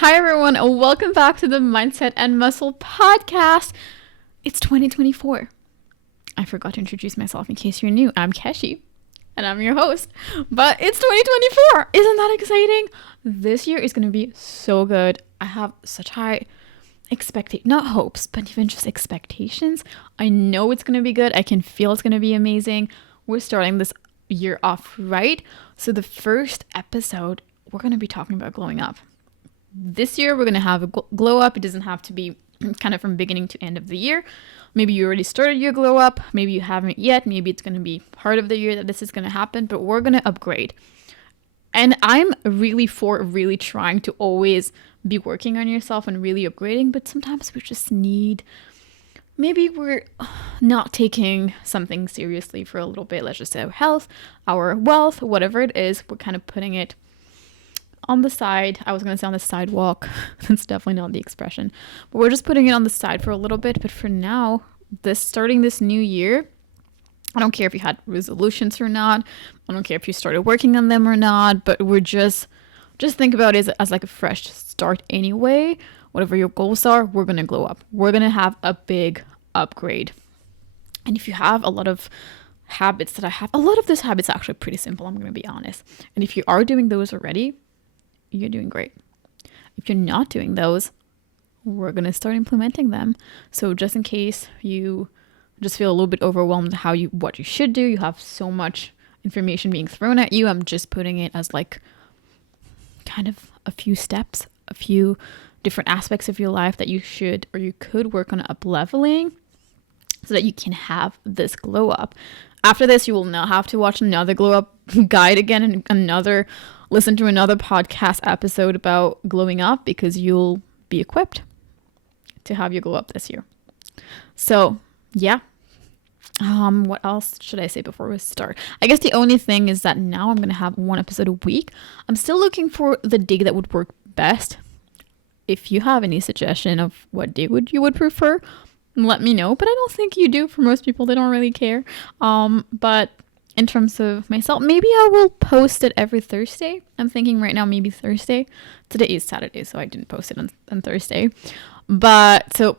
Hi, everyone, and welcome back to the Mindset and Muscle podcast. It's 2024. I forgot to introduce myself in case you're new. I'm Keshi, and I'm your host. But it's 2024. Isn't that exciting? This year is going to be so good. I have such high not hopes, but even just expectations. I know it's going to be good. I can feel it's going to be amazing. We're starting this year off right. So the first episode, we're going to be talking about glowing up. This year, we're going to have a glow up. It doesn't have to be kind of from beginning to end of the year. Maybe you already started your glow up. Maybe you haven't yet. Maybe it's going to be part of the year that this is going to happen, but we're going to upgrade. And I'm really trying to always be working on yourself and really upgrading, but sometimes we just need, maybe we're not taking something seriously for a little bit. Let's just say our health, our wealth, whatever it is, we're kind of putting it on the side. I was going to say on the sidewalk. That's definitely not the expression. But we're just putting it on the side for a little bit. But for now, starting this new year, I don't care if you had resolutions or not. I don't care if you started working on them or not. But we're just think about it as like a fresh start anyway. Whatever your goals are, we're going to glow up. We're going to have a big upgrade. And if you have a lot of habits that I have, a lot of these habits are actually pretty simple, I'm going to be honest. And if you are doing those already, you're doing great. If you're not doing those, we're going to start implementing them. So just in case you just feel a little bit overwhelmed what you should do, you have so much information being thrown at you, I'm just putting it as like kind of a few steps, a few different aspects of your life that you should or you could work on up leveling so that you can have this glow up. After this, you will not have to watch another glow up guide again and listen to another podcast episode about glowing up, because you'll be equipped to have your glow up this year. So yeah. What else should I say before we start? I guess the only thing is that now I'm going to have one episode a week. I'm still looking for the day that would work best. If you have any suggestion of what day you would prefer, let me know. But I don't think you do. For most people, they don't really care. But in terms of myself, maybe I will post it every Thursday. I'm thinking right now maybe Thursday. Today is Saturday, so I didn't post it on Thursday. But so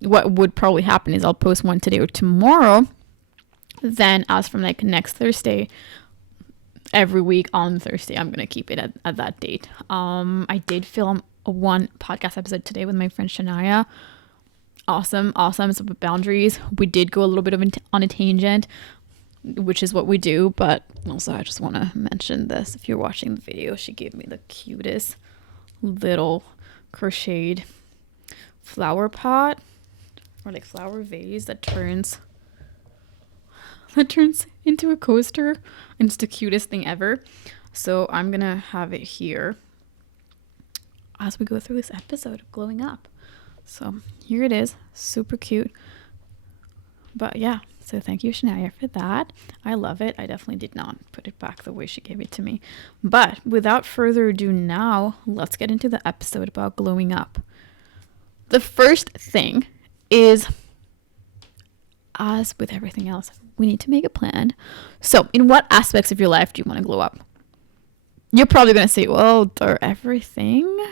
what would probably happen is I'll post one today or tomorrow. Then as from like next Thursday, every week on Thursday, I'm going to keep it at that date. I did film one podcast episode today with my friend Shania. Awesome. It's about boundaries. We did go a little bit on a tangent, which is what we do. But also, I just want to mention this. If you're watching the video, she gave me the cutest little crocheted flower pot or like flower vase that turns into a coaster, and it's the cutest thing ever. So I'm gonna have it here as we go through this episode of glowing up. So here it is, super cute. But yeah, so thank you, Shania, for that. I love it. I definitely did not put it back the way she gave it to me. But without further ado now, let's get into the episode about glowing up. The first thing is, as with everything else, we need to make a plan. So in what aspects of your life do you want to glow up? You're probably going to say, well, they're everything.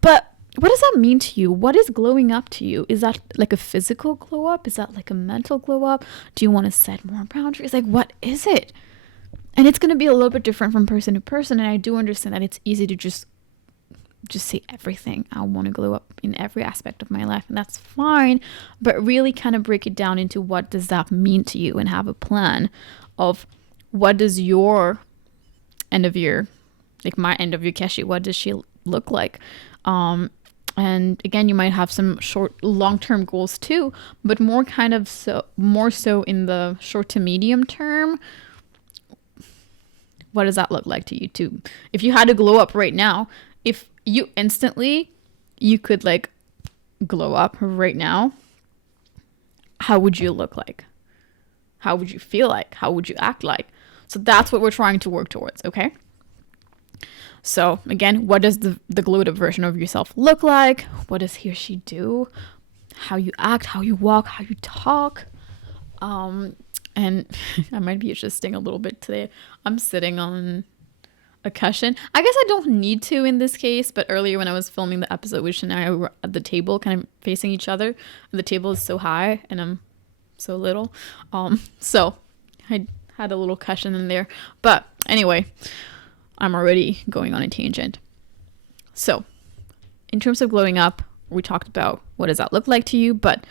But what does that mean to you? What is glowing up to you? Is that like a physical glow up? Is that like a mental glow up? Do you want to set more boundaries? Like, what is it? And it's going to be a little bit different from person to person. And I do understand that it's easy to just say everything. I want to glow up in every aspect of my life, and that's fine. But really kind of break it down into what does that mean to you, and have a plan of what does your end of year, like my end of year Keshi, what does she look like? And again, you might have some long-term goals too, but more so in the short to medium term. What does that look like to you too? If you had to glow up right now, if you could like glow up right now, how would you look like? How would you feel like? How would you act like? So that's what we're trying to work towards, okay? So again, what does the glowed up version of yourself look like? What does he or she do? How you act, how you walk, how you talk. And I might be adjusting a little bit today. I'm sitting on a cushion. I guess I don't need to in this case, but earlier when I was filming the episode with Shania, we were at the table kind of facing each other. And the table is so high and I'm so little. So I had a little cushion in there. But anyway, I'm already going on a tangent. So in terms of glowing up, we talked about what does that look like to you, but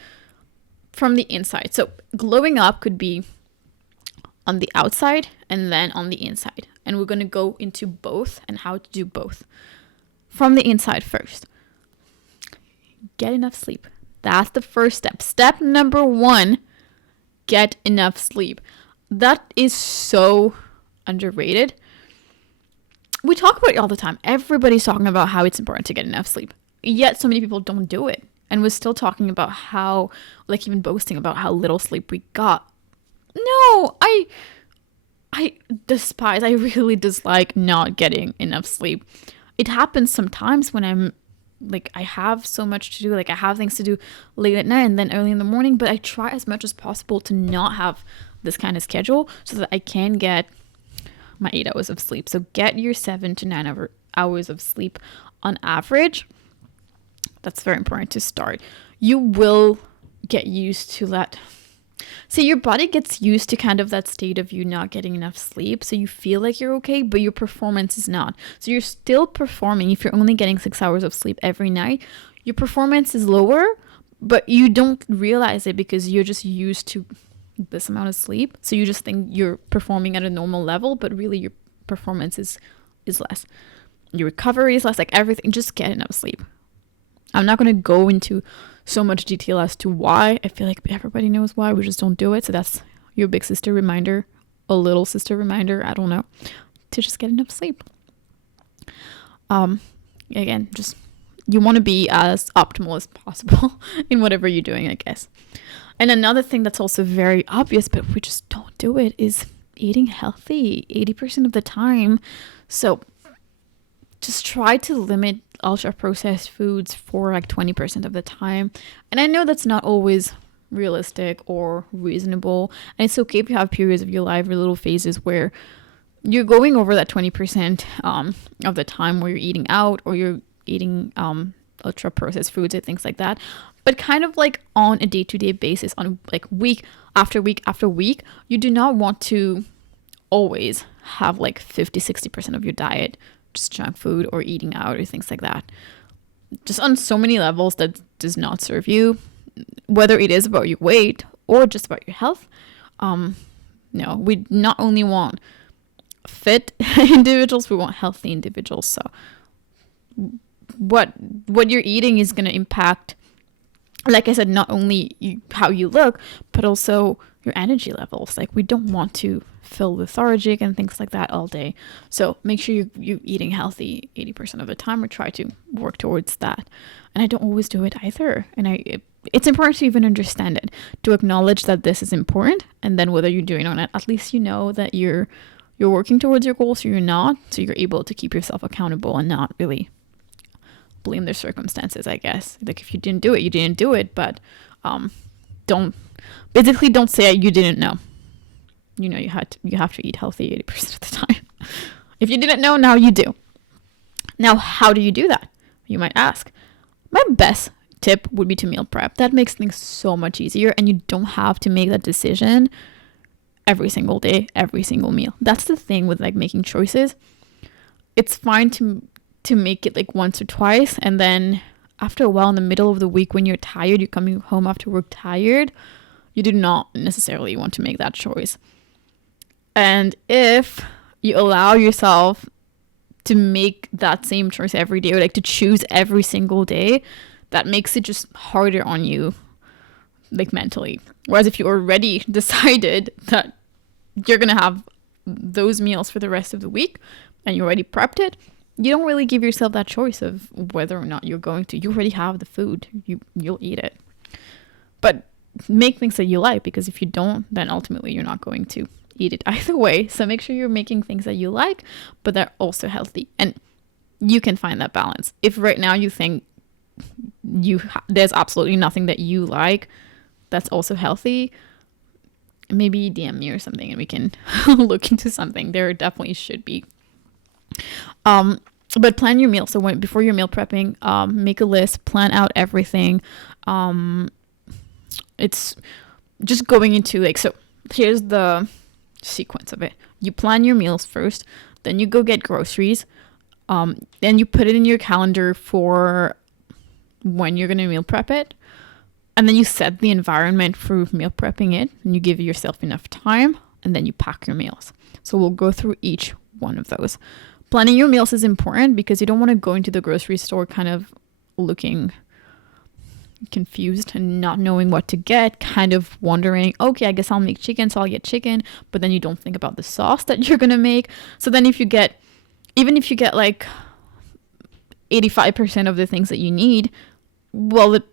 from the inside. So glowing up could be on the outside and then on the inside. And we're going to go into both and how to do both. From the inside first. Get enough sleep. That's the first step. Step number 1, get enough sleep. That is so underrated. We talk about it all the time. Everybody's talking about how it's important to get enough sleep. Yet so many people don't do it. And we're still talking about how, like even boasting about how little sleep we got. No, I really dislike not getting enough sleep. It happens sometimes when I'm like, I have so much to do, like I have things to do late at night and then early in the morning, but I try as much as possible to not have this kind of schedule so that I can get my 8 hours of sleep. So get your 7 to 9 hours of sleep on average. That's very important to start. You will get used to that. See, your body gets used to kind of that state of you not getting enough sleep. So you feel like you're okay, but your performance is not. So you're still performing. If you're only getting 6 hours of sleep every night, your performance is lower, but you don't realize it because you're just used to this amount of sleep. So you just think you're performing at a normal level, but really your performance is less. Your recovery is less, like everything. Just get enough sleep. I'm not going to go into so much detail as to why. I feel like everybody knows why. We just don't do it. So that's your big sister reminder, a little sister reminder, I don't know, to just get enough sleep. Again, just you want to be as optimal as possible in whatever you're doing, I guess. And another thing that's also very obvious, but we just don't do it, is eating healthy 80% of the time. So just try to limit ultra processed foods for like 20% of the time. And I know that's not always realistic or reasonable, and it's okay if you have periods of your life or little phases where you're going over that 20% of the time where you're eating out or you're eating ultra processed foods and things like that. But kind of like on a day-to-day basis, on like week after week after week, you do not want to always have like 50-60% of your diet just junk food or eating out or things like that. Just on so many levels that does not serve you, whether it is about your weight or just about your health. No, we not only want fit individuals, we want healthy individuals. So what you're eating is going to impact, like I said, not only how you look, but also your energy levels. Like we don't want to feel lethargic and things like that all day. So make sure you're eating healthy 80% of the time, or try to work towards that. And I don't always do it either. And it's important to even understand it, to acknowledge that this is important. And then whether you're doing it or not, at least you know that you're working towards your goals or you're not. So you're able to keep yourself accountable and not really blame the circumstances, I guess. Like if you didn't do it, you didn't do it. But don't say you didn't know. You know, you have to eat healthy 80% of the time. If you didn't know, now you do. Now, how do you do that? You might ask. My best tip would be to meal prep. That makes things so much easier, and you don't have to make that decision every single day, every single meal. That's the thing with like making choices. It's fine to make it like once or twice, and then after a while in the middle of the week when you're tired, you're coming home after work tired, you do not necessarily want to make that choice. And if you allow yourself to make that same choice every day, or like to choose every single day, that makes it just harder on you, like mentally. Whereas if you already decided that you're going to have those meals for the rest of the week and you already prepped it, you don't really give yourself that choice of whether or not you're going to. You already have the food. You'll eat it. But make things that you like, because if you don't, then ultimately you're not going to eat it either way. So make sure you're making things that you like, but they're also healthy. And you can find that balance. If right now you think there's absolutely nothing that you like that's also healthy, maybe DM me or something and we can look into something. There definitely should be Um, but plan your meal. So before your meal prepping, make a list, plan out everything. Um, it's just going into like, so here's the sequence of it. You plan your meals first, then you go get groceries. Then you put it in your calendar for when you're gonna meal prep it. And then you set the environment for meal prepping it, and you give yourself enough time, and then you pack your meals. So we'll go through each one of those. Planning your meals is important because you don't want to go into the grocery store kind of looking confused and not knowing what to get, kind of wondering, okay, I guess I'll make chicken, so I'll get chicken, but then you don't think about the sauce that you're gonna make. So then even if you get like 85% of the things that you need, well, the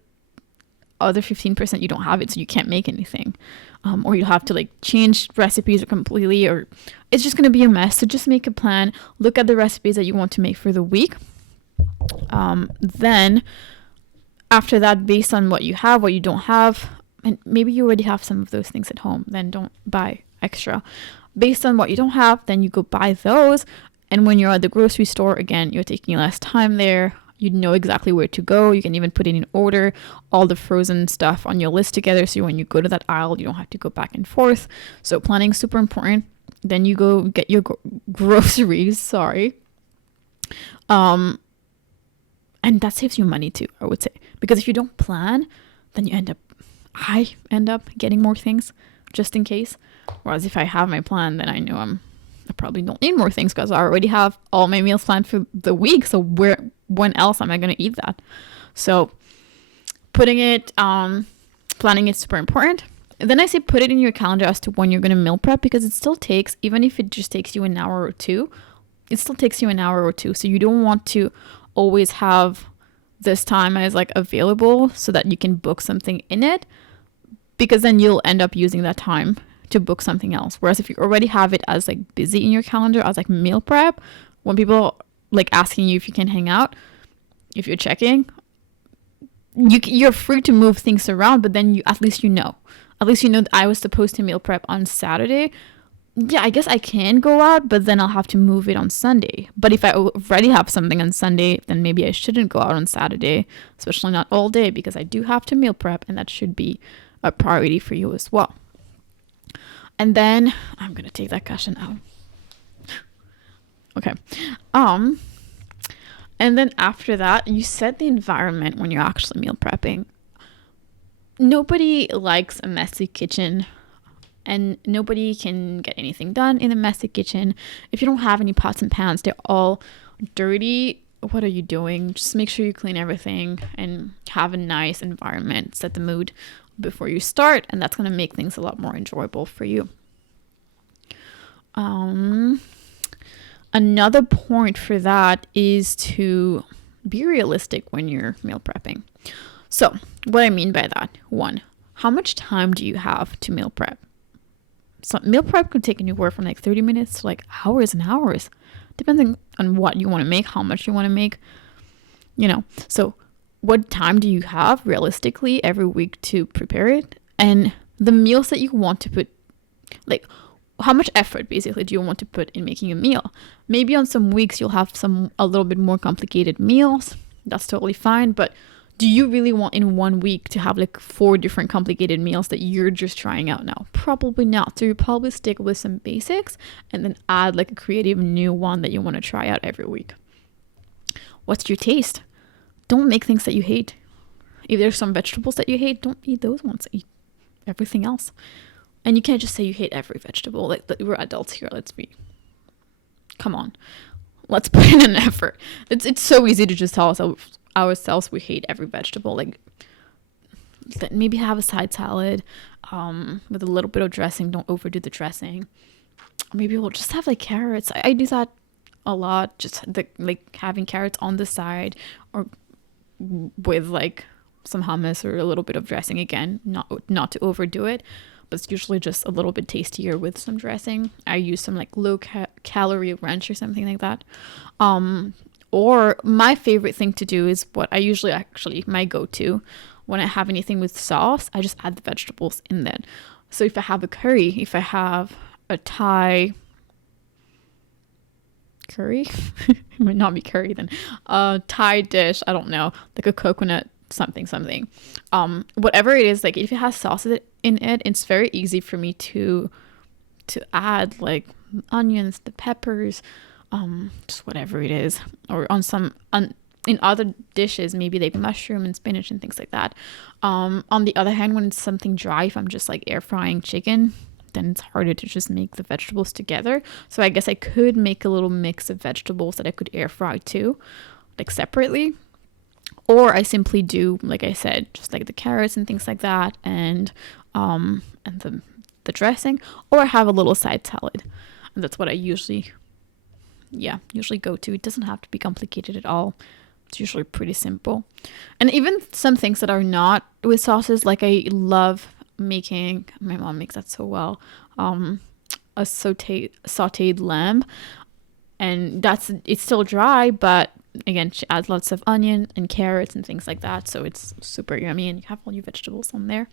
other 15% you don't have it, so you can't make anything. Or you'll have to like change recipes completely, or it's just going to be a mess. So just make a plan, look at the recipes that you want to make for the week. Then after that, based on what you have, what you don't have, and maybe you already have some of those things at home, then don't buy extra. Based on what you don't have, then you go buy those. And when you're at the grocery store, again, you're taking less time there. You know exactly where to go. You can even put it in order, all the frozen stuff on your list together. So when you go to that aisle, you don't have to go back and forth. So planning is super important. Then you go get your groceries. Sorry. And that saves you money too, I would say. Because if you don't plan, then I end up getting more things just in case. Whereas if I have my plan, then I know I probably don't need more things because I already have all my meals planned for the week. So when else am I going to eat that? So planning is super important. And then I say put it in your calendar as to when you're going to meal prep, because it still takes, even if it just takes you an hour or two, it still takes you an hour or two. So you don't want to always have this time as like available so that you can book something in it, because then you'll end up using that time to book something else. Whereas if you already have it as like busy in your calendar as like meal prep, when people like asking you if you can hang out, if you're checking, you're free to move things around, but then at least you know that I was supposed to meal prep on Saturday. Yeah, I guess I can go out, but then I'll have to move it on Sunday. But if I already have something on Sunday, then maybe I shouldn't go out on Saturday, especially not all day, because I do have to meal prep, and that should be a priority for you as well. And then I'm going to take that cushion out. Okay. And then after that, you set the environment when you're actually meal prepping. Nobody likes a messy kitchen, and nobody can get anything done in a messy kitchen. If you don't have any pots and pans, they're all dirty. What are you doing? Just make sure you clean everything and have a nice environment. Set the mood before you start, and that's going to make things a lot more enjoyable for you. Another point for that is to be realistic when you're meal prepping. So what I mean by that, one, how much time do you have to meal prep? So meal prep could take anywhere from like 30 minutes to like hours and hours, depending on what you want to make, how much you want to make, so what time do you have realistically every week to prepare it? And the meals that you want to put, like how much effort basically do you want to put in making a meal? Maybe on some weeks you'll have a little bit more complicated meals. That's totally fine. But do you really want in 1 week to have like 4 different complicated meals that you're just trying out now? Probably not. So you probably stick with some basics and then add like a creative new one that you want to try out every week. What's your taste? Don't make things that you hate. If there's some vegetables that you hate, don't eat those ones. Eat everything else. And you can't just say you hate every vegetable. Like, we're adults here. Come on. Let's put in an effort. It's so easy to just tell ourselves we hate every vegetable. Like, maybe have a side salad with a little bit of dressing. Don't overdo the dressing. Maybe we'll just have like carrots. I do that a lot. Just like having carrots on the side, or with like some hummus or a little bit of dressing. Again, not to overdo it, but it's usually just a little bit tastier with some dressing. I use some like low calorie ranch or something like that. Or my favorite thing to do is what I usually my go-to when I have anything with sauce, I just add the vegetables in there. So if I have a curry, if I have a Thai curry. It might not be curry then. Thai dish, I don't know, like a coconut something something. Whatever it is, like if it has sauce in it, it's very easy for me to add like onions, the peppers, just whatever it is, or in other dishes, maybe like mushroom and spinach and things like that. On the other hand, when it's something dry, if I'm just like air frying chicken, then it's harder to just make the vegetables together. So I guess I could make a little mix of vegetables that I could air fry too, like separately. Or I simply do, like I said, just like the carrots and things like that, and the dressing. Or I have a little side salad, and that's what I usually go to. It doesn't have to be complicated at all. It's usually pretty simple. And even some things that are not with sauces, like I love making, my mom makes that so well, a sauteed lamb, and it's still dry, but again, she adds lots of onion and carrots and things like that, so it's super yummy, and you have all your vegetables on there.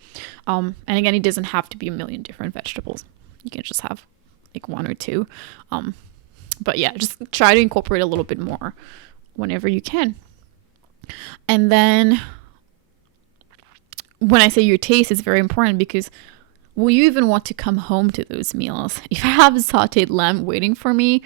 And again, it doesn't have to be a million different vegetables. You can just have like one or two. But yeah, just try to incorporate a little bit more whenever you can. And then when I say your taste is very important, because will you even want to come home to those meals? If I have a sauteed lamb waiting for me,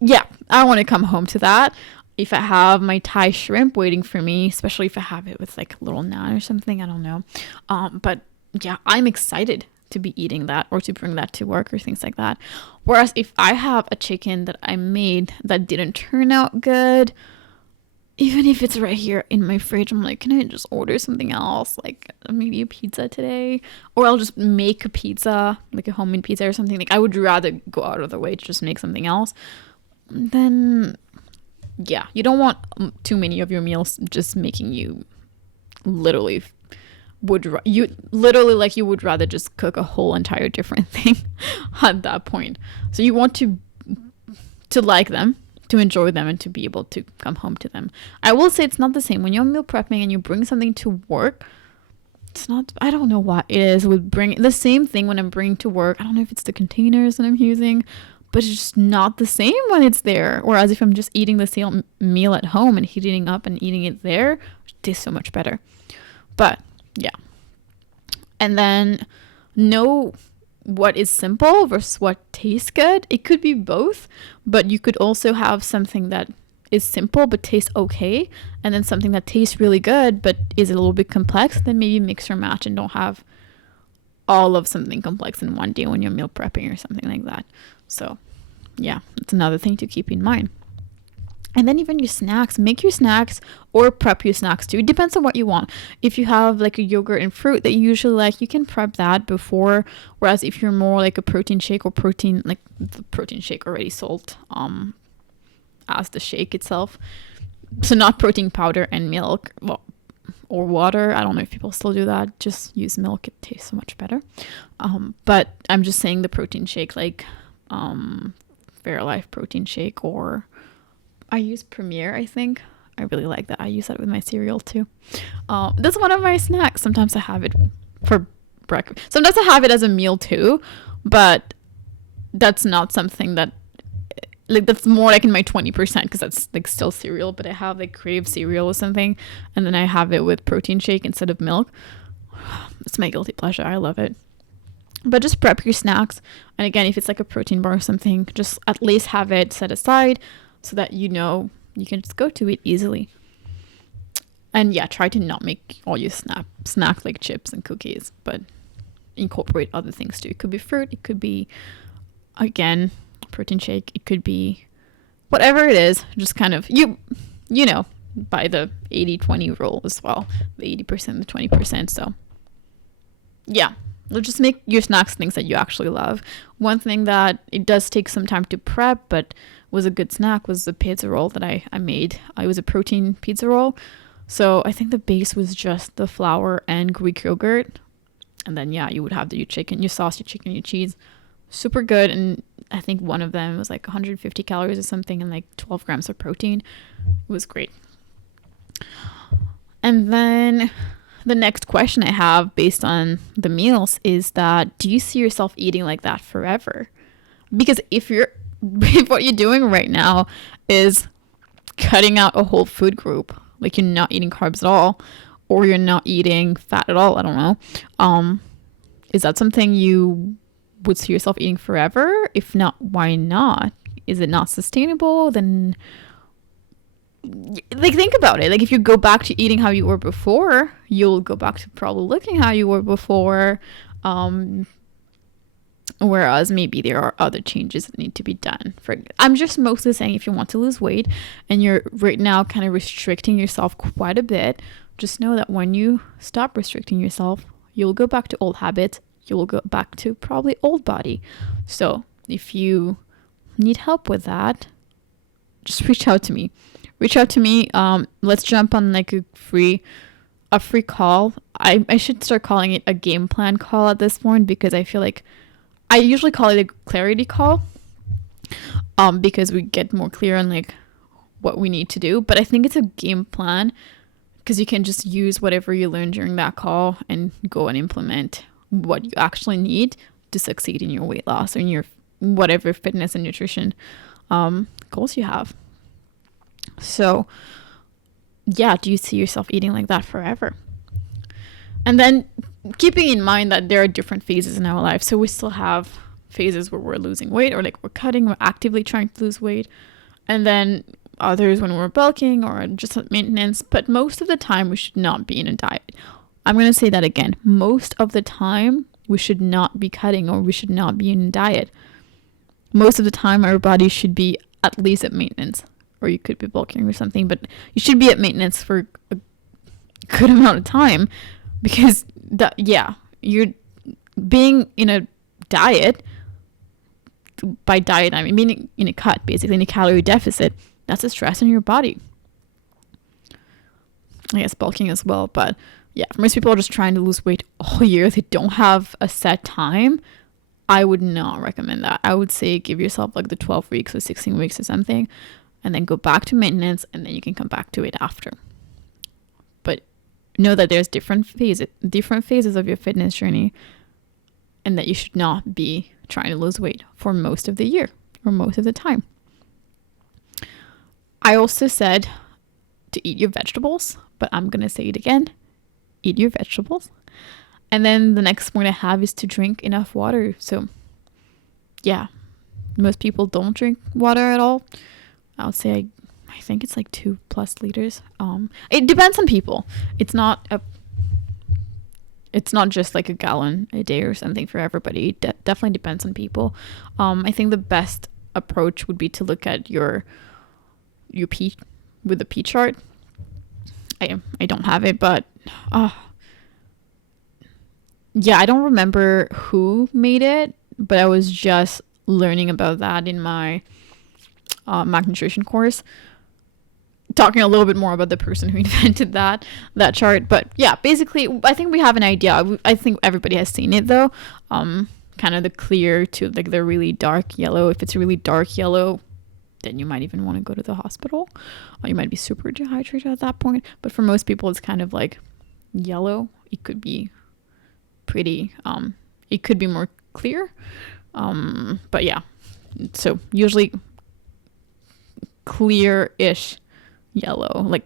yeah, I want to come home to that. If I have my Thai shrimp waiting for me, especially if I have it with like a little naan or something, I don't know. But yeah, I'm excited to be eating that, or to bring that to work or things like that. Whereas if I have a chicken that I made that didn't turn out good, even if it's right here in my fridge, I'm like, can I just order something else? Like maybe a pizza today? Or I'll just make a pizza, like a homemade pizza or something. Like I would rather go out of the way to just make something else. Then yeah, you don't want too many of your meals just making you literally would rather just cook a whole entire different thing at that point. So you want to like them, to enjoy them, and to be able to come home to them. I will say it's not the same when you're meal prepping and you bring something to work. It's not, I don't know what it is with bringing the same thing when I'm bringing to work. I don't know if it's the containers that I'm using, but it's just not the same when it's there. Whereas if I'm just eating the same meal at home and heating up and eating it there, it tastes so much better. But yeah. And then know what is simple versus what tastes good. It could be both, but you could also have something that is simple but tastes okay, and then something that tastes really good but is a little bit complex. Then maybe mix or match and don't have all of something complex in one day when you're meal prepping or something like that. So yeah, that's another thing to keep in mind. And then even your snacks, make your snacks or prep your snacks too. It depends on what you want. If you have like a yogurt and fruit that you usually like, you can prep that before. Whereas if you're more like a protein shake, or protein, like the protein shake already sold as the shake itself. So not protein powder and milk, or water. I don't know if people still do that. Just use milk. It tastes so much better. But I'm just saying the protein shake, like Fairlife protein shake, or I use Premier, I think. I really like that. I use that with my cereal too. That's one of my snacks. Sometimes I have it for breakfast. Sometimes I have it as a meal too, but that's not something that, like, that's more like in my 20%, because that's like still cereal, but I have like Crave cereal or something, and then I have it with protein shake instead of milk. It's my guilty pleasure. I love it. But just prep your snacks. And again, if it's like a protein bar or something, just at least have it set aside so that you know you can just go to it easily. And yeah, try to not make all your snacks like chips and cookies, but incorporate other things too. It could be fruit, it could be, again, protein shake, it could be whatever it is. Just kind of, you know, by the 80-20 rule as well, the 80%, the 20%. So yeah, just make your snacks things that you actually love. One thing that it does take some time to prep, but was a good snack, was the pizza roll that I made. It was a protein pizza roll. So I think the base was just the flour and Greek yogurt. And then yeah, you would have your chicken, your sauce, your chicken, your cheese. Super good. And I think one of them was like 150 calories or something, and like 12 grams of protein. It was great. And then the next question I have based on the meals is that, do you see yourself eating like that forever? Because if you're if what you're doing right now is cutting out a whole food group, like you're not eating carbs at all, or you're not eating fat at all, I don't know, is that something you would see yourself eating forever? If not, why not? Is it not sustainable? Then, like, think about it. Like, if you go back to eating how you were before, you'll go back to probably looking how you were before. Whereas maybe there are other changes that need to be done. I'm just mostly saying, if you want to lose weight and you're right now kind of restricting yourself quite a bit, just know that when you stop restricting yourself, you'll go back to old habits. You'll go back to probably old body. So if you need help with that, just reach out to me. Let's jump on like a free call. I should start calling it a game plan call at this point, because I feel like I usually call it a clarity call, because we get more clear on like what we need to do. But I think it's a game plan, because you can just use whatever you learned during that call and go and implement what you actually need to succeed in your weight loss or in your whatever fitness and nutrition goals you have. So yeah, do you see yourself eating like that forever? And then keeping in mind that there are different phases in our life. So we still have phases where we're losing weight, or like we're cutting, we're actively trying to lose weight. And then others when we're bulking or just at maintenance. But most of the time we should not be in a diet. I'm going to say that again. Most of the time we should not be cutting, or we should not be in a diet. Most of the time our body should be at least at maintenance, or you could be bulking or something, but you should be at maintenance for a good amount of time, because you're being in a diet. By diet, I mean being in a cut, basically in a calorie deficit. That's a stress on your body. I guess bulking as well, but yeah, most people are just trying to lose weight all year. They don't have a set time. I would not recommend that. I would say give yourself like the 12 weeks or 16 weeks or something, and then go back to maintenance, and then you can come back to it after. But know that there's different phases of your fitness journey, and that you should not be trying to lose weight for most of the year or most of the time. I also said to eat your vegetables, but I'm going to say it again. Eat your vegetables. And then the next point I have is to drink enough water. So yeah, most people don't drink water at all. I would say I think it's like 2+ liters. It depends on people. It's not just like a gallon a day or something for everybody. It definitely depends on people. I think the best approach would be to look at your pee with the pee chart. I don't have it, but yeah, I don't remember who made it, but I was just learning about that in my macronutrition course, talking a little bit more about the person who invented that chart. But yeah, basically I think we have an idea. I think everybody has seen it though. Kind of the clear to like the really dark yellow. If it's a really dark yellow, then you might even want to go to the hospital, or you might be super dehydrated at that point. But for most people, it's kind of like yellow. It could be pretty, it could be more clear. But yeah, so usually clear-ish yellow, like,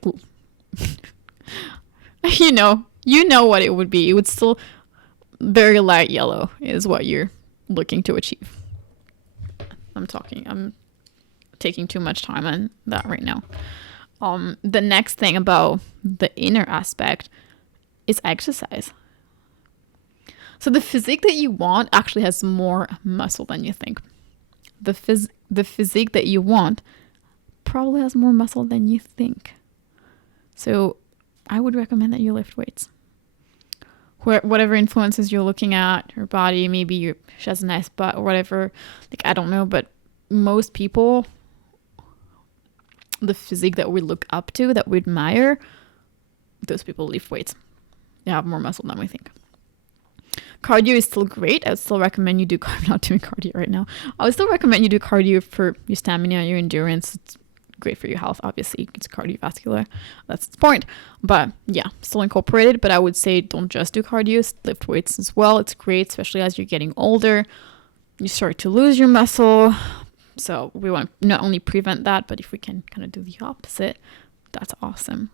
you know what it would be. It would still very light yellow is what you're looking to achieve. I'm taking too much time on that right now. The next thing about the inner aspect is exercise. So the physique that you want actually has more muscle than you think. The physique that you want probably has more muscle than you think. So I would recommend that you lift weights. Whatever influences you're looking at, her body, maybe she has a nice butt or whatever. Like, I don't know, but most people, the physique that we look up to, that we admire, those people lift weights. They have more muscle than we think. Cardio is still great. I would still recommend you do cardio. Not doing cardio right now. I would still recommend you do cardio for your stamina, your endurance. It's great for your health, obviously. It's cardiovascular. That's the point. But yeah, still incorporated. But I would say don't just do cardio. Lift weights as well. It's great, especially as you're getting older. You start to lose your muscle. So we want to not only prevent that, but if we can kind of do the opposite, that's awesome.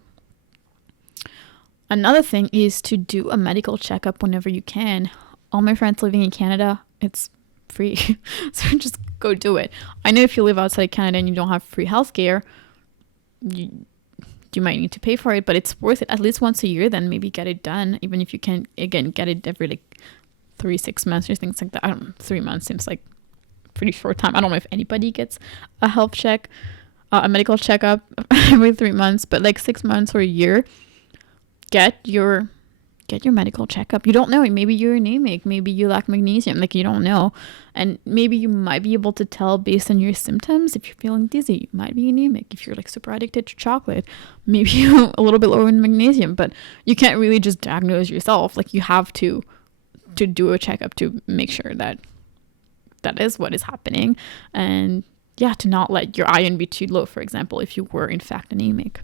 Another thing is to do a medical checkup whenever you can. All my friends living in Canada, it's free. So just go do it. I know if you live outside Canada and you don't have free healthcare, you might need to pay for it, but it's worth it. At least once a year, then maybe get it done. Even if you can, again, get it every like 3-6 months or things like that. I don't know, 3 months seems like pretty short time. I don't know if anybody gets a health check, a medical checkup every 3 months, but like 6 months or a year, get your medical checkup. You don't know, maybe you're anemic, maybe you lack magnesium, like you don't know. And maybe you might be able to tell based on your symptoms. If you're feeling dizzy, you might be anemic. If you're like super addicted to chocolate, maybe you're a little bit lower in magnesium. But you can't really just diagnose yourself. Like you have to do a checkup to make sure that is what is happening. And yeah, to not let your iron be too low, for example, if you were in fact anemic.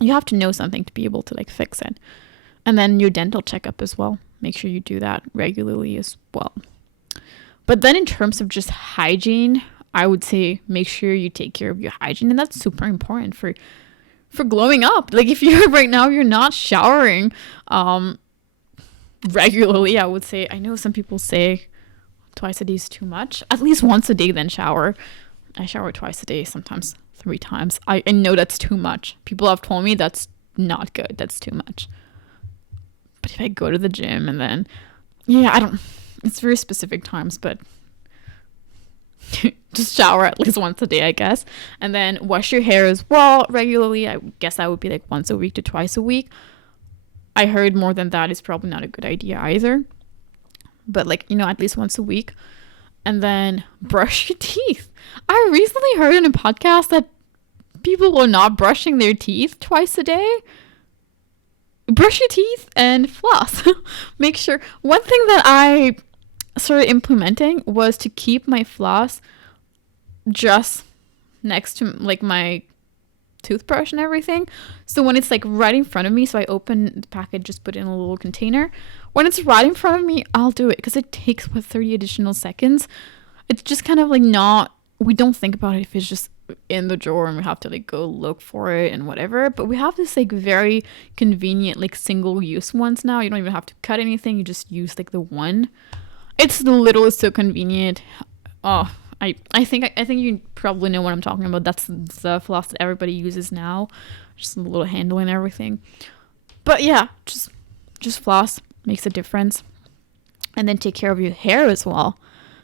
You have to know something to be able to like fix it. And then your dental checkup as well. Make sure you do that regularly as well. But then in terms of just hygiene, I would say make sure you take care of your hygiene. And that's super important for glowing up. Like if you're right now, you're not showering regularly, I would say. I know some people say twice a day is too much. At least once a day, then shower. I shower twice a day, sometimes 3 times. I know that's too much. People have told me that's not good. That's too much. But if I go to the gym and then, it's very specific times, but just shower at least once a day, I guess. And then wash your hair as well regularly. I guess that would be like once a week to twice a week. I heard more than that is probably not a good idea either. But like, at least once a week. And then brush your teeth. I recently heard in a podcast that people are not brushing their teeth twice a day. Brush your teeth and floss. Make sure. One thing that I started implementing was to keep my floss just next to like my toothbrush and everything. So when it's like right in front of me, so I open the package, just put it in a little container. When it's right in front of me, I'll do it because it takes 30 additional seconds. It's just kind of like we don't think about it if it's just in the drawer and we have to like go look for it and whatever. But we have this like very convenient like single use ones now. You don't even have to cut anything. You just use like the one. It's literally so convenient. Oh, I think you probably know what I'm talking about. That's the floss that everybody uses now. Just a little handle and everything. But yeah, just floss makes a difference. And then take care of your hair as well.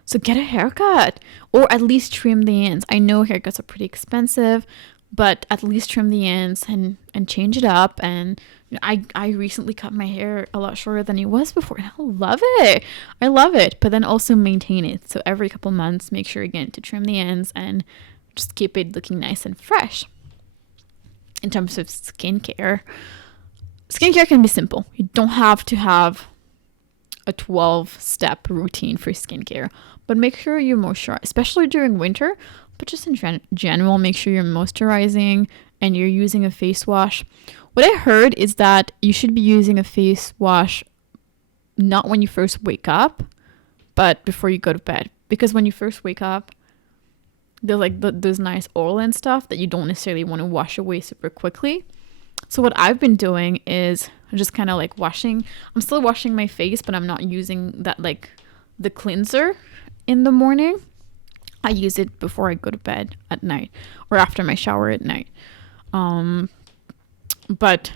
So get a haircut or at least trim the ends. I know haircuts are pretty expensive, but at least trim the ends and change it up. And I recently cut my hair a lot shorter than it was before, and I love it. I love it. But then also maintain it. So every couple months, make sure again to trim the ends and just keep it looking nice and fresh. In terms of skincare can be simple. You don't have to have a 12-step routine for skincare, but make sure you moisturize, especially during winter, but just in general, make sure you're moisturizing and you're using a face wash. What I heard is that you should be using a face wash not when you first wake up, but before you go to bed, because when you first wake up, there's like those nice oil and stuff that you don't necessarily want to wash away super quickly. So what I've been doing is just kind of like washing. I'm still washing my face, but I'm not using that like the cleanser in the morning. I use it before I go to bed at night or after my shower at night. But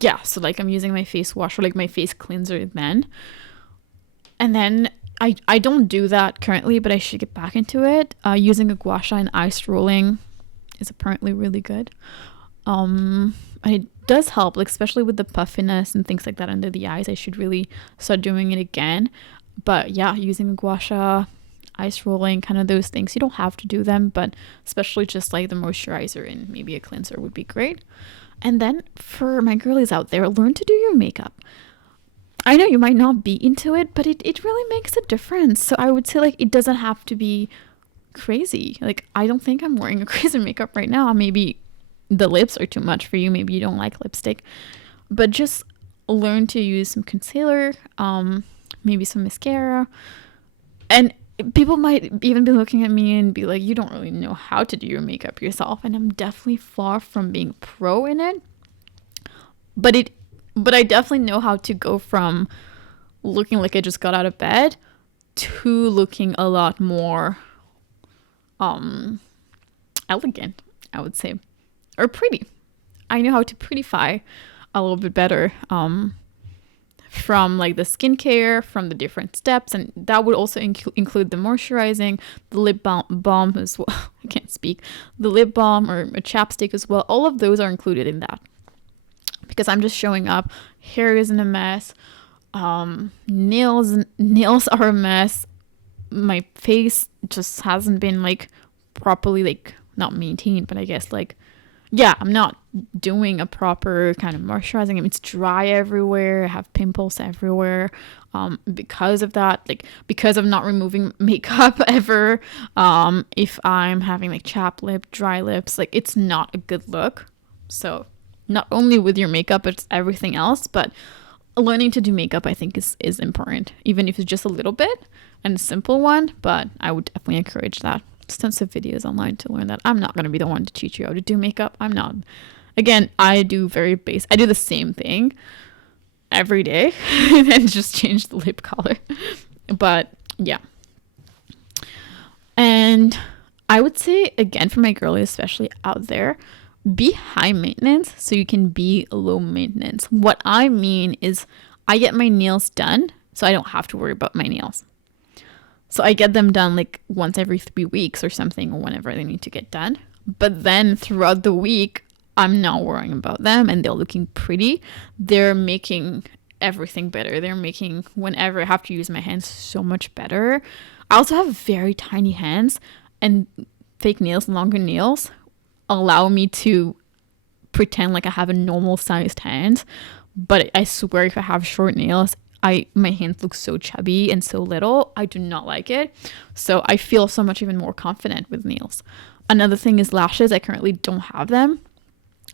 yeah, so like I'm using my face wash or like my face cleanser then. And then I don't do that currently, but I should get back into it. Using a gua sha and ice rolling is apparently really good. And it does help, like especially with the puffiness and things like that under the eyes. I should really start doing it again. But yeah, using a gua sha, ice rolling, kind of those things. You don't have to do them, but especially just like the moisturizer and maybe a cleanser would be great. And then for my girlies out there, learn to do your makeup. I know you might not be into it, but it really makes a difference. So I would say like it doesn't have to be crazy. Like I don't think I'm wearing a crazy makeup right now. Maybe the lips are too much for you. Maybe you don't like lipstick, but just learn to use some concealer, maybe some mascara. And people might even be looking at me and be like, you don't really know how to do your makeup yourself. And I'm definitely far from being pro in it. But I definitely know how to go from looking like I just got out of bed to looking a lot more elegant, I would say, or pretty. I know how to prettify a little bit better from like the skincare, from the different steps, and that would also include the moisturizing, the lip balm as well. I can't speak. The lip balm or a chapstick as well. All of those are included in that because I'm just showing up. Hair isn't a mess. Nails are a mess. My face just hasn't been like properly, like, not maintained, but I guess like, yeah, I'm not doing a proper kind of moisturizing. I mean, it's dry everywhere. I have pimples everywhere because of that, like because of not removing makeup ever. If I'm having like chapped lip, dry lips, like it's not a good look. So not only with your makeup, it's everything else, but learning to do makeup I think is important, even if it's just a little bit and a simple one, but I would definitely encourage that. Extensive videos online to learn that. I'm not going to be the one to teach you how to do makeup. I'm not. Again, I do the same thing every day and just change the lip color. But yeah. And I would say, again, for my girlies, especially out there, be high maintenance so you can be low maintenance. What I mean is I get my nails done so I don't have to worry about my nails. So I get them done like once every 3 weeks or something, or whenever they need to get done. But then throughout the week, I'm not worrying about them and they're looking pretty. They're making everything better. They're making whenever I have to use my hands so much better. I also have very tiny hands, and fake nails, longer nails allow me to pretend like I have a normal sized hand. But I swear if I have short nails, my hands look so chubby and so little. I do not like it. So I feel so much even more confident with nails. Another thing is lashes. I currently don't have them.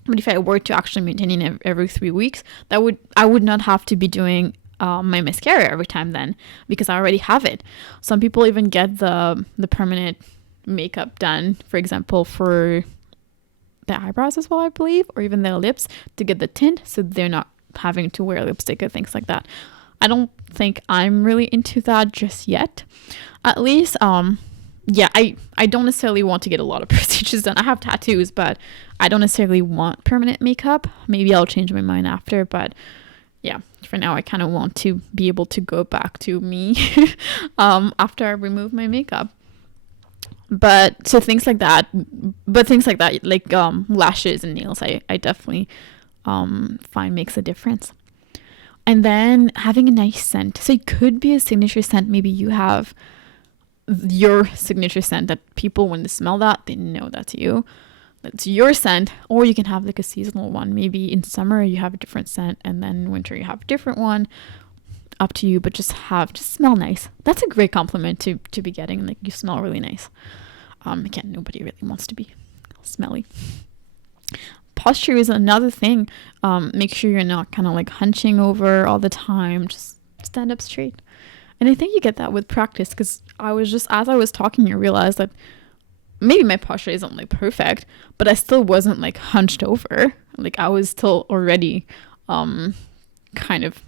But if I were to actually maintain it every 3 weeks, I would not have to be doing my mascara every time then, because I already have it. Some people even get the permanent makeup done, for example, for their eyebrows as well, I believe, or even their lips to get the tint, so they're not having to wear lipstick or things like that. I don't think I'm really into that just yet. At least, yeah, I don't necessarily want to get a lot of procedures done. I have tattoos, but I don't necessarily want permanent makeup. Maybe I'll change my mind after, but yeah, for now I kind of want to be able to go back to me after I remove my makeup. But so things like that, like lashes and nails, I definitely find makes a difference. And then having a nice scent. So it could be a signature scent. Maybe you have your signature scent that people, when they smell that, they know that's you. That's your scent. Or you can have like a seasonal one. Maybe in summer you have a different scent, and then in winter you have a different one. Up to you, but just smell nice. That's a great compliment to be getting. Like, you smell really nice. Again, nobody really wants to be smelly. Posture is another thing. Make sure you're not kind of like hunching over all the time. Just stand up straight. And I think you get that with practice, because as I was talking, I realized that maybe my posture isn't like perfect, but I still wasn't like hunched over. Like, I was still already kind of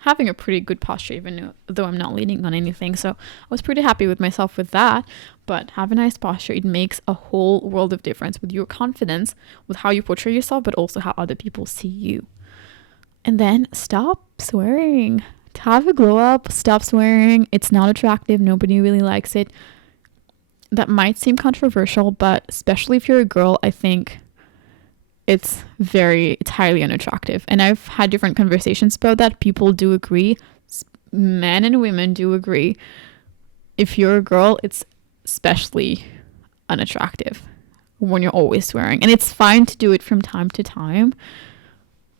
having a pretty good posture, even though I'm not leaning on anything. So I was pretty happy with myself with that. But have a nice posture. It makes a whole world of difference with your confidence, with how you portray yourself, but also how other people see you. And then stop swearing. To have a glow up, stop swearing. It's not attractive. Nobody really likes it. That might seem controversial, but especially if you're a girl, I think it's highly unattractive. And I've had different conversations about that. People do agree. Men and women do agree. If you're a girl, it's especially unattractive when you're always swearing. And it's fine to do it from time to time,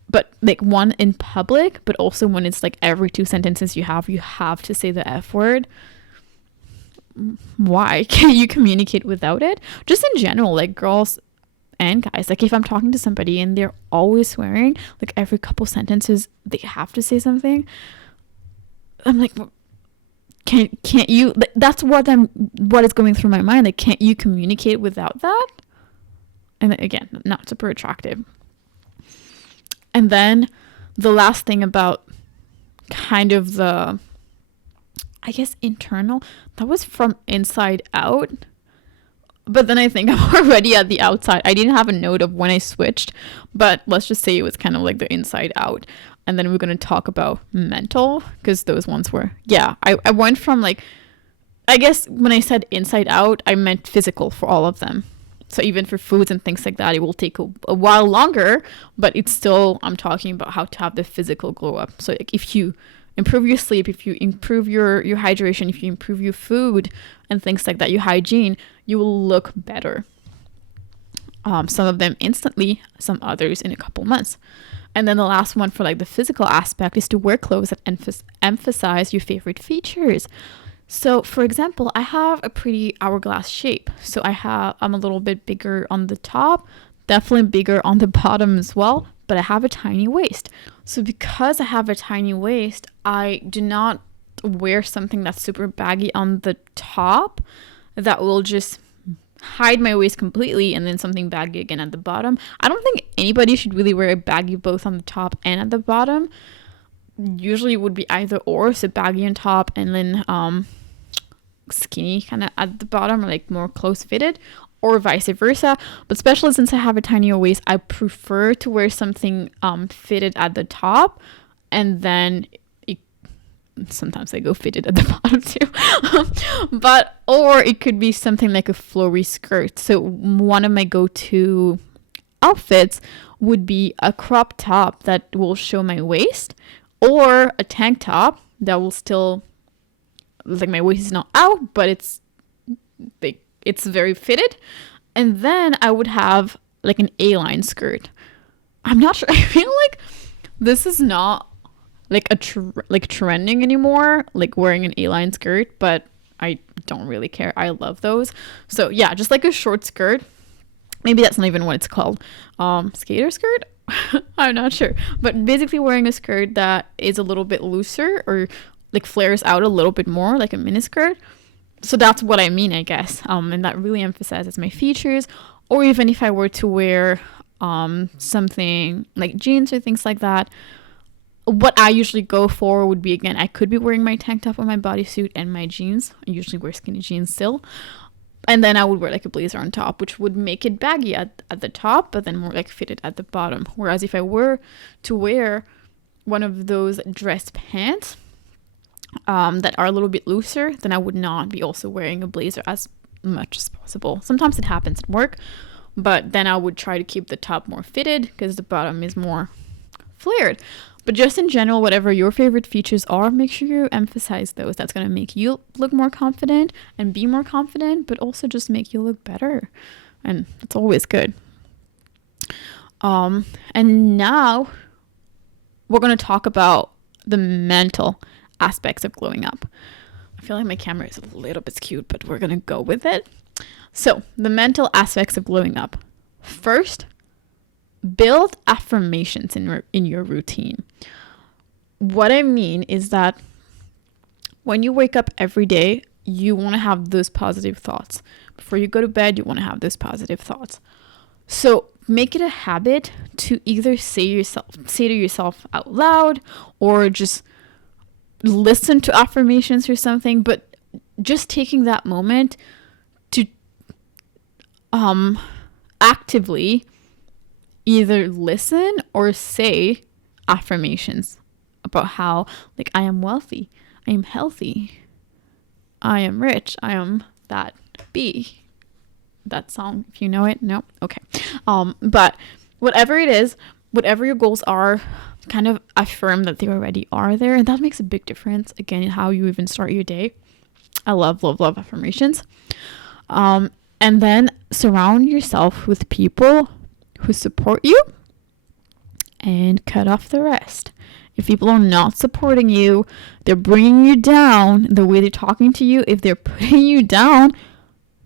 but like, one, in public, but also when it's like every 2 sentences you have to say the F word. Why can't you communicate without it? Just in general, like, girls and guys, like, if I'm talking to somebody and they're always swearing, like every couple sentences they have to say something, I'm like, can't you, that's what is going through my mind. Like, can't you communicate without that? And again, not super attractive. And then the last thing about kind of the, I guess, internal, that was from inside out. But then I think I'm already at the outside. I didn't have a note of when I switched, but let's just say it was kind of like the inside out. And then we're going to talk about mental, because those ones were, I went from like, I guess when I said inside out, I meant physical for all of them. So even for foods and things like that, it will take a while longer, but it's still, I'm talking about how to have the physical glow up. So like if you improve your sleep, if you improve your hydration, if you improve your food and things like that, your hygiene, you will look better. Some of them instantly, some others in a couple months. And then the last one for like the physical aspect is to wear clothes that emphasize your favorite features. So for example, I have a pretty hourglass shape. So I'm a little bit bigger on the top, definitely bigger on the bottom as well, but I have a tiny waist. So because I have a tiny waist, I do not wear something that's super baggy on the top that will just hide my waist completely, and then something baggy again at the bottom. I don't think anybody should really wear a baggy both on the top and at the bottom. Usually it would be either or, so baggy on top and then skinny kind of at the bottom, or like more close fitted, or vice versa. But especially since I have a tinier waist, I prefer to wear something fitted at the top, and then sometimes I go fitted at the bottom too. Or it could be something like a flowy skirt. So one of my go-to outfits would be a crop top that will show my waist, or a tank top that will still, like, my waist is not out, but it's very fitted. And then I would have like an A-line skirt. I'm not sure. I feel like this is not like trending anymore, like wearing an A-line skirt, but I don't really care. I love those. So yeah, just like a short skirt. Maybe that's not even what it's called. Skater skirt? I'm not sure. But basically wearing a skirt that is a little bit looser, or like flares out a little bit more, like a mini skirt. So that's what I mean, I guess. And that really emphasizes my features. Or even if I were to wear something like jeans or things like that, what I usually go for would be, again, I could be wearing my tank top or my bodysuit and my jeans. I usually wear skinny jeans still. And then I would wear like a blazer on top, which would make it baggy at the top, but then more like fitted at the bottom. Whereas if I were to wear one of those dress pants that are a little bit looser, then I would not be also wearing a blazer as much as possible. Sometimes it happens at work, but then I would try to keep the top more fitted because the bottom is more flared. But just in general, whatever your favorite features are, make sure you emphasize those. That's going to make you look more confident and be more confident, but also just make you look better. And it's always good. And now we're going to talk about the mental aspects of glowing up. I feel like my camera is a little bit skewed, but we're going to go with it. So the mental aspects of glowing up. First, build affirmations in your routine. What I mean is that when you wake up every day, you want to have those positive thoughts. Before you go to bed, you want to have those positive thoughts. So make it a habit to either say to yourself out loud, or just listen to affirmations or something, but just taking that moment to actively either listen or say affirmations about how, like, I am wealthy, I am healthy, I am rich, I am that bee. That song, if you know it. No? Okay. But whatever it is, whatever your goals are, kind of affirm that they already are there. And that makes a big difference, again, in how you even start your day. I love affirmations. And then surround yourself with people who support you, and cut off the rest. If people are not supporting you, they're bringing you down, the way they're talking to you, if they're putting you down,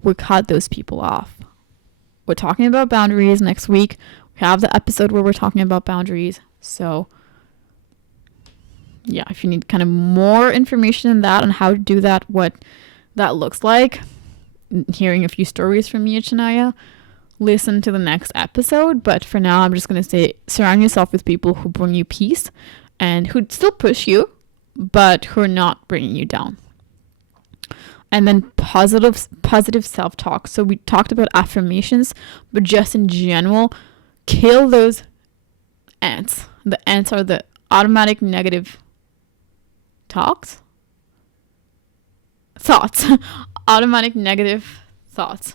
we'll cut those people off. We're talking about boundaries next week. We have the episode where we're talking about boundaries. So yeah, if you need kind of more information on that, on how to do that, what that looks like, hearing a few stories from me, Shania, listen to the next episode. But for now, I'm just going to say surround yourself with people who bring you peace and who still push you, but who are not bringing you down. And then positive self-talk. So we talked about affirmations, but just in general, kill those ants. The ants are the automatic negative thoughts. Automatic negative thoughts.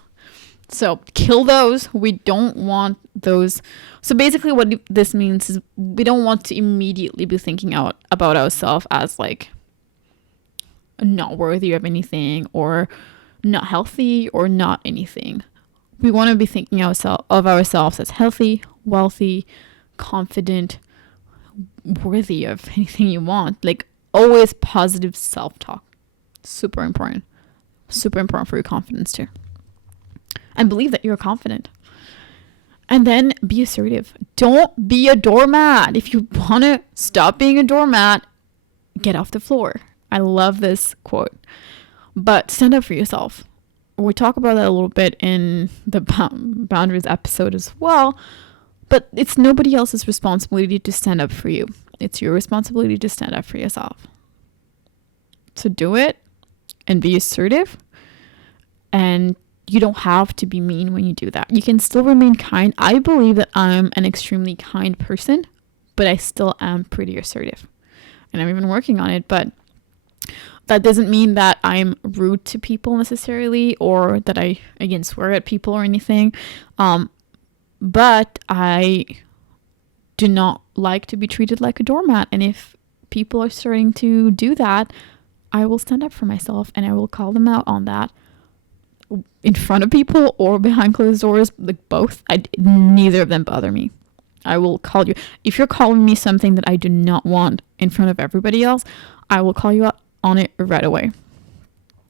So kill those. We don't want those. So basically what this means is we don't want to immediately be thinking about ourselves as like not worthy of anything, or not healthy, or not anything. We want to be thinking of ourselves as healthy, wealthy, confident, worthy of anything you want. Like, always positive self-talk. Super important for your confidence too. And believe that you're confident. And then be assertive. Don't be a doormat. If you want to stop being a doormat, get off the floor. I love this quote. But stand up for yourself. We talk about that a little bit in the boundaries episode as well. But it's nobody else's responsibility to stand up for you. It's your responsibility to stand up for yourself. So do it and be assertive. And you don't have to be mean when you do that. You can still remain kind. I believe that I'm an extremely kind person, but I still am pretty assertive. And I'm even working on it, but that doesn't mean that I'm rude to people necessarily, or that I, again, swear at people or anything. But I do not like to be treated like a doormat. And if people are starting to do that, I will stand up for myself and I will call them out on that. In front of people or behind closed doors, like both. Neither of them bother me. I will call you. If you're calling me something that I do not want in front of everybody else, I will call you out on it right away.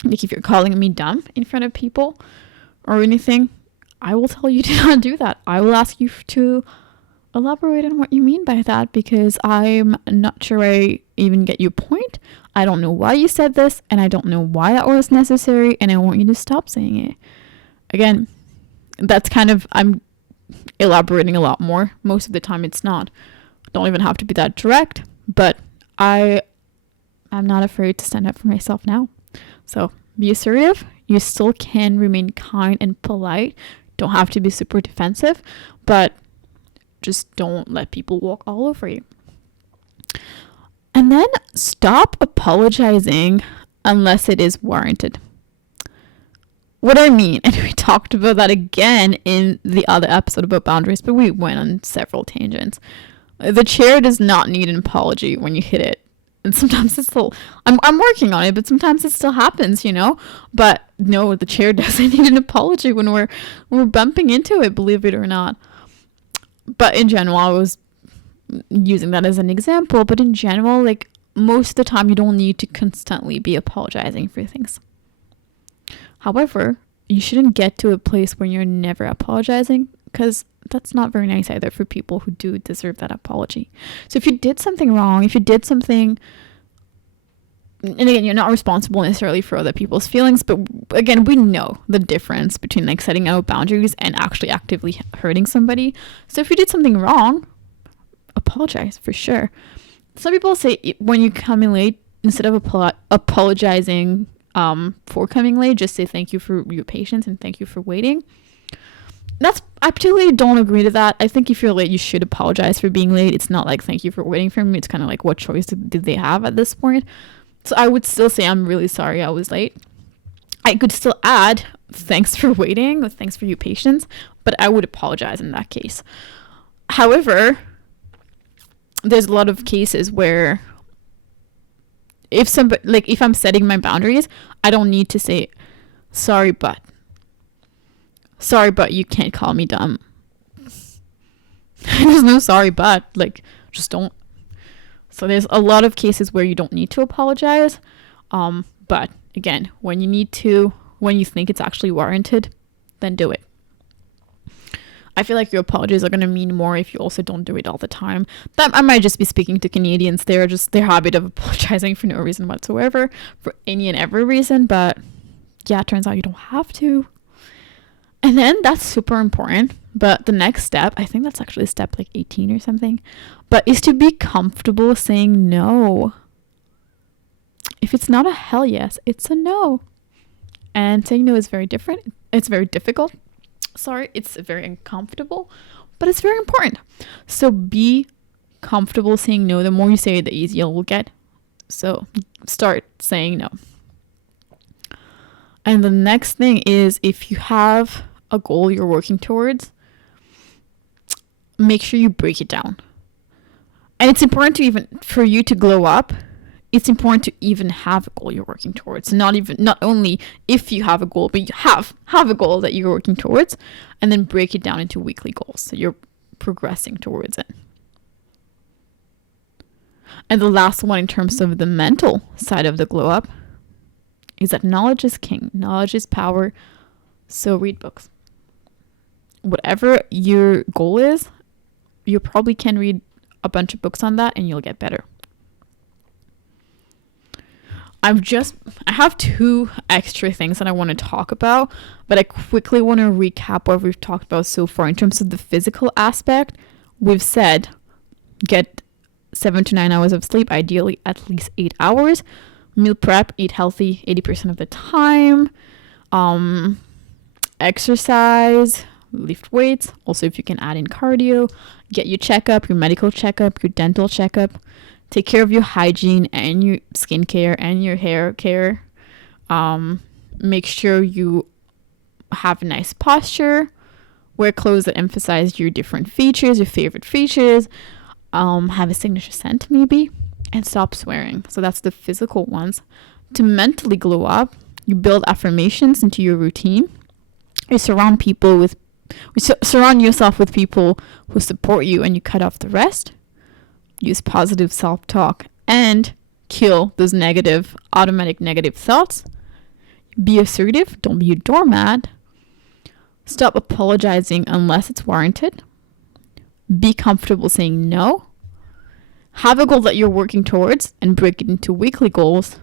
Like if you're calling me dumb in front of people or anything, I will tell you to not do that. I will ask you to elaborate on what you mean by that, because I'm not sure I even get your point. I don't know why you said this, and I don't know why that was necessary, and I want you to stop saying it. Again, that's kind of, I'm elaborating a lot more. Most of the time it's not. Don't even have to be that direct, but I'm not afraid to stand up for myself now. So be assertive. You still can remain kind and polite. Don't have to be super defensive, but just don't let people walk all over you. And then stop apologizing unless it is warranted. What I mean, and we talked about that again in the other episode about boundaries, but we went on several tangents. The chair does not need an apology when you hit it. And sometimes it's still, I'm working on it, but sometimes it still happens, you know? But no, the chair doesn't need an apology when we're bumping into it, believe it or not. But in general, I was using that as an example, but in general, like most of the time, you don't need to constantly be apologizing for things. However, you shouldn't get to a place where you're never apologizing, because that's not very nice either for people who do deserve that apology. So if you did something wrong, if you did something, and again, you're not responsible necessarily for other people's feelings, but again, we know the difference between like setting out boundaries and actually actively hurting somebody. So if you did something wrong, apologize for sure. Some people say when you come in late, instead of apologizing for coming late, just say thank you for your patience and thank you for waiting. I particularly don't agree to that. I think if you're late, you should apologize for being late. It's not like thank you for waiting for me. It's kind of like what choice did they have at this point? So I would still say I'm really sorry I was late. I could still add thanks for waiting or thanks for your patience, but I would apologize in that case. However, there's a lot of cases where if I'm setting my boundaries, I don't need to say sorry, but you can't call me dumb. There's no sorry, but just don't. So there's a lot of cases where you don't need to apologize. But again, when you think it's actually warranted, then do it. I feel like your apologies are going to mean more if you also don't do it all the time. That I might just be speaking to Canadians. They're just their habit of apologizing for no reason whatsoever, for any and every reason. But yeah, it turns out you don't have to. And then that's super important. But the next step, I think that's actually step like 18 or something, but is to be comfortable saying no. If it's not a hell yes, it's a no. And saying no is very different. It's very difficult. Sorry, it's very uncomfortable, but it's very important. So be comfortable saying no. The more you say it, the easier it will get. So start saying no. And the next thing is, if you have a goal you're working towards, make sure you break it down. And it's important to even, for you to glow up, it's important to even have a goal you're working towards. Not only if you have a goal, but you have a goal that you're working towards, and then break it down into weekly goals so you're progressing towards it. And the last one in terms of the mental side of the glow up is that knowledge is king. Knowledge is power. So read books. Whatever your goal is, you probably can read a bunch of books on that and you'll get better. I have 2 extra things that I want to talk about, but I quickly want to recap what we've talked about so far. In terms of the physical aspect, we've said get 7 to 9 hours of sleep, ideally at least 8 hours. Meal prep, eat healthy 80% of the time. Exercise, lift weights. Also, if you can add in cardio, get your checkup, your medical checkup, your dental checkup. Take care of your hygiene and your skincare and your hair care. Make sure you have a nice posture. Wear clothes that emphasize your different features, your favorite features. Have a signature scent maybe. And stop swearing. So that's the physical ones. To mentally glow up, you build affirmations into your routine. You surround yourself with people who support you, and you cut off the rest. Use positive self-talk and kill those automatic negative thoughts. Be assertive. Don't be a doormat. Stop apologizing unless it's warranted. Be comfortable saying no. Have a goal that you're working towards and break it into weekly goals,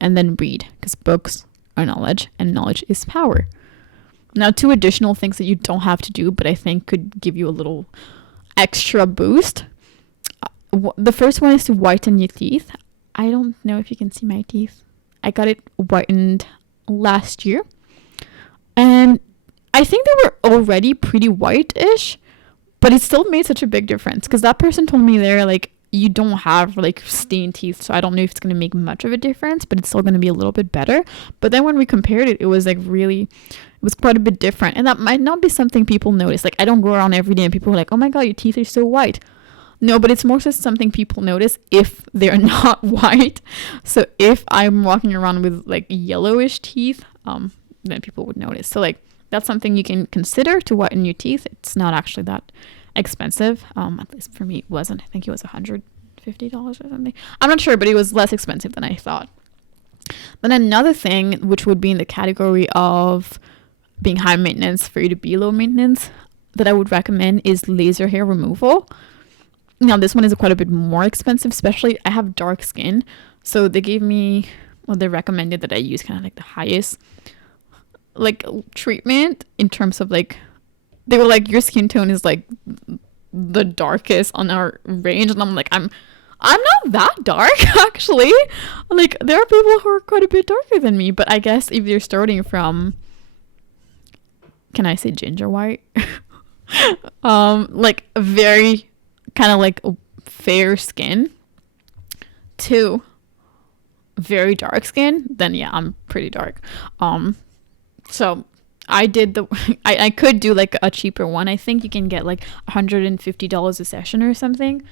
and then read, because books are knowledge and knowledge is power. Now, 2 additional things that you don't have to do, but I think could give you a little extra boost. The first one is to whiten your teeth. I don't know if you can see my teeth. I got it whitened last year. And I think they were already pretty white-ish, but it still made such a big difference. Because that person told me they're like, you don't have like stained teeth, so I don't know if it's going to make much of a difference, but it's still going to be a little bit better. But then when we compared it, it was quite a bit different. And that might not be something people notice. Like, I don't go around every day and people are like, oh my god, your teeth are so white. No, but it's more just something people notice if they're not white. So if I'm walking around with like yellowish teeth, then people would notice. So like, that's something you can consider to whiten your teeth. It's not actually that expensive. At least for me, it wasn't. I think it was $150 or something. I'm not sure, but it was less expensive than I thought. Then another thing, which would be in the category of being high maintenance for you to be low maintenance, that I would recommend is laser hair removal. Now, this one is quite a bit more expensive, especially I have dark skin. So they recommended that I use kind of like the highest like treatment in terms of like, they were like, your skin tone is like the darkest on our range. And I'm like, I'm not that dark, actually. Like, there are people who are quite a bit darker than me. But I guess if you're starting from, can I say ginger white? Like a very kind of like fair skin to very dark skin, then yeah, I'm pretty dark. So I did I could do like a cheaper one. I think you can get like $150 a session or something.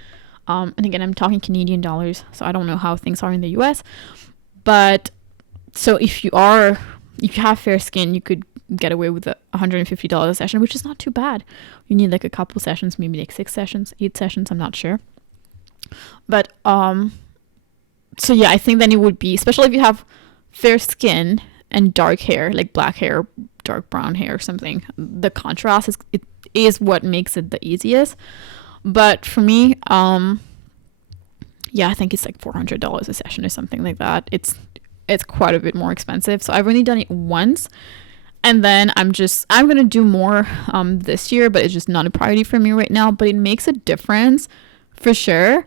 And again, I'm talking Canadian dollars, so I don't know how things are in the US. But so if you have fair skin, you could get away with $150 a session, which is not too bad. You need like a couple sessions, maybe like 6 sessions, 8 sessions, I'm not sure. But so yeah, I think then it would be, especially if you have fair skin and dark hair, like black hair, dark brown hair or something, the contrast is what makes it the easiest. But for me, yeah, I think it's like $400 a session or something like that. It's quite a bit more expensive. So I've only done it once, and then I'm gonna do more this year, but it's just not a priority for me right now. But it makes a difference for sure.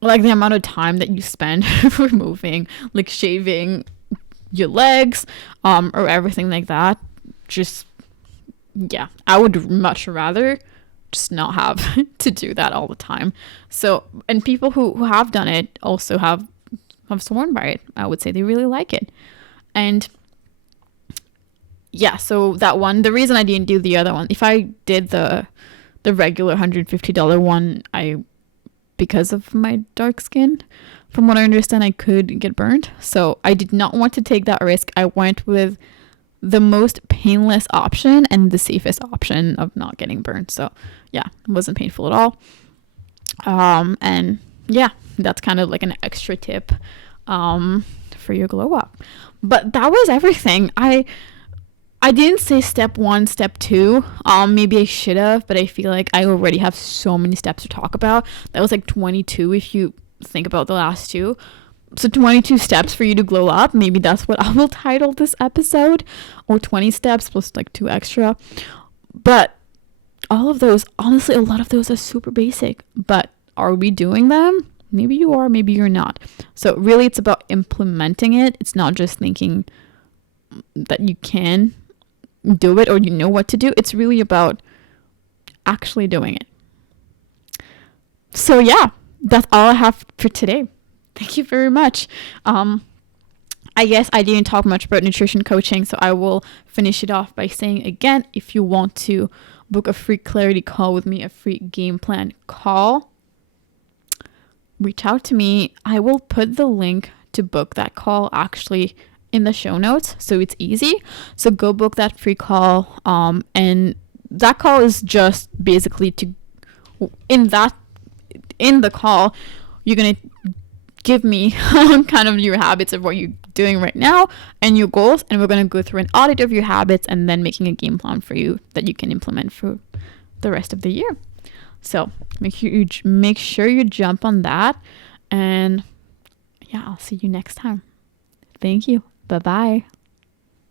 Like the amount of time that you spend removing, like shaving your legs, or everything like that. Just, yeah, I would much rather just not have to do that all the time. So, and people who have done it also have sworn by it. I would say they really like it. And yeah, so that one, the reason I didn't do the other one, if I did the regular $150 one, because of my dark skin, from what I understand, I could get burned. So I did not want to take that risk. I went with the most painless option and the safest option of not getting burned. So yeah, it wasn't painful at all. And yeah, that's kind of like an extra tip for your glow up. But that was everything. I didn't say step 1, step 2. Maybe I should have, but I feel like I already have so many steps to talk about. That was like 22 if you think about the last 2. So 22 steps for you to glow up. Maybe that's what I will title this episode, or 20 steps plus like 2 extra. But all of those, honestly, a lot of those are super basic, but are we doing them? Maybe you are, maybe you're not. So really it's about implementing it. It's not just thinking that you can do it or you know what to do. It's really about actually doing it. So yeah, that's all I have for today. Thank you very much. I guess I didn't talk much about nutrition coaching, so I will finish it off by saying again, if you want to book a free clarity call with me, a free game plan call, reach out to me. I will put the link to book that call actually in the show notes, so it's easy. So go book that free call. And that call is just basically in the call, you're going to give me kind of your habits of what you're doing right now and your goals, and we're going to go through an audit of your habits and then making a game plan for you that you can implement for the rest of the year. So make sure you jump on that, and yeah, I'll see you next time. Thank you. Bye-bye.